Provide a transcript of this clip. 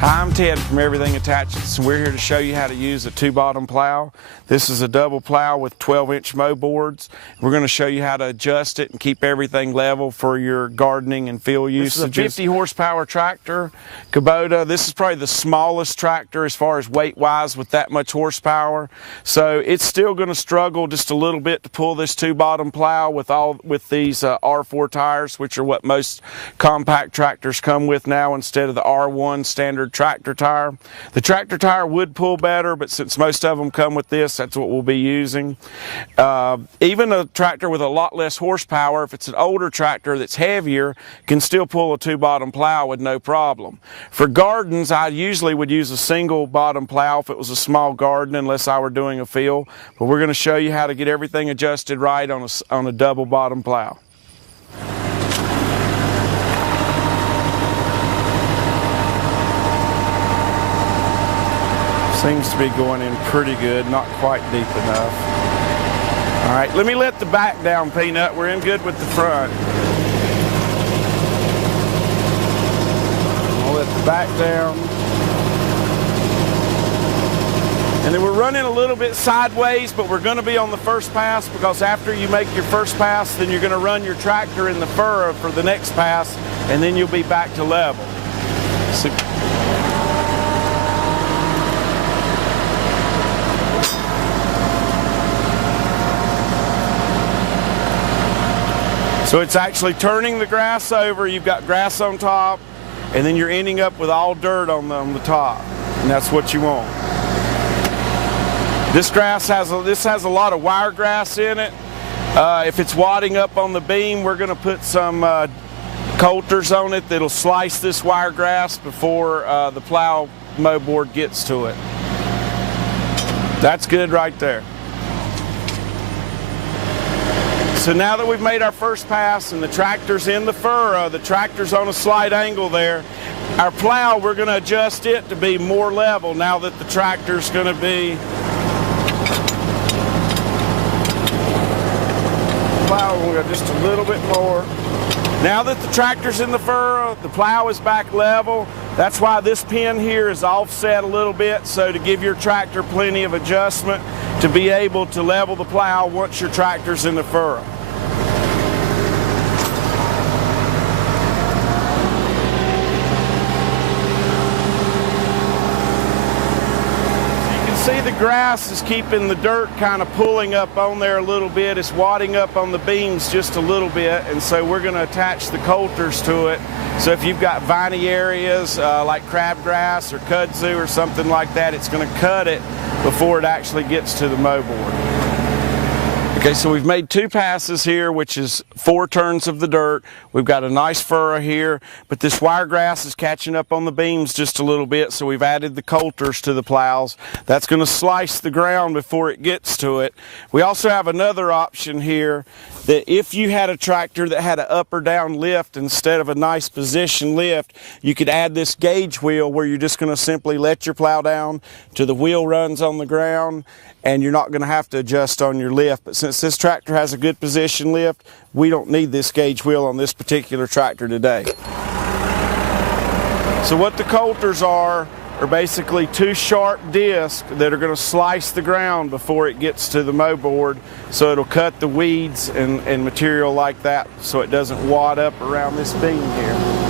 Hi, I'm Ted from Everything Attachments, and we're here to show you how to use a 2-bottom plow. This is a double plow with 12-inch mow boards. We're going to show you how to adjust it and keep everything level for your gardening and field usages. This is a 50 horsepower tractor, Kubota. This is probably the smallest tractor as far as weight-wise with that much horsepower. So it's still going to struggle just a little bit to pull this 2-bottom plow with these R4 tires, which are what most compact tractors come with now instead of the R1 standard tractor tire. The tractor tire would pull better, but since most of them come with this, that's what we'll be using. Even a tractor with a lot less horsepower, if it's an older tractor that's heavier, can still pull a 2-bottom plow with no problem. For gardens, I usually would use a single bottom plow if it was a small garden, unless I were doing a field. But we're going to show you how to get everything adjusted right on a double bottom plow. Seems to be going in pretty good, not quite deep enough. All right, let me let the back down, Peanut. We're in good with the front. I'll let the back down. And then we're running a little bit sideways, but we're going to be on the first pass because after you make your first pass, then you're going to run your tractor in the furrow for the next pass, and then you'll be back to level. So it's actually turning the grass over. You've got grass on top, and then you're ending up with all dirt on the top, and that's what you want. This has a lot of wiregrass in it. If it's wadding up on the beam, we're going to put some coulters on it that'll slice this wiregrass before the plow mow board gets to it. That's good right there. So now that we've made our first pass and the tractor's in the furrow, the tractor's on a slight angle there, our plow, we're going to adjust it to be more level now that the tractor's going to be plowing just a little bit more. Now that the tractor's in the furrow, the plow is back level. That's why this pin here is offset a little bit, so to give your tractor plenty of adjustment to be able to level the plow once your tractor's in the furrow. See, the grass is keeping the dirt kind of pulling up on there a little bit. It's wadding up on the beams just a little bit, and so we're going to attach the coulters to it. So if you've got viney areas like crabgrass or kudzu or something like that, it's going to cut it before it actually gets to the mow board. Okay, so we've made 2 passes here, which is 4 turns of the dirt. We've got a nice furrow here, but this wiregrass is catching up on the beams just a little bit, so we've added the coulters to the plows. That's going to slice the ground before it gets to it. We also have another option here that if you had a tractor that had an up or down lift instead of a nice position lift, you could add this gauge wheel where you're just going to simply let your plow down till the wheel runs on the ground, and you're not going to have to adjust on your lift. But since this tractor has a good position lift, we don't need this gauge wheel on this particular tractor today. So what the coulters are basically 2 sharp discs that are going to slice the ground before it gets to the mow board, so it'll cut the weeds and material like that so it doesn't wad up around this beam here.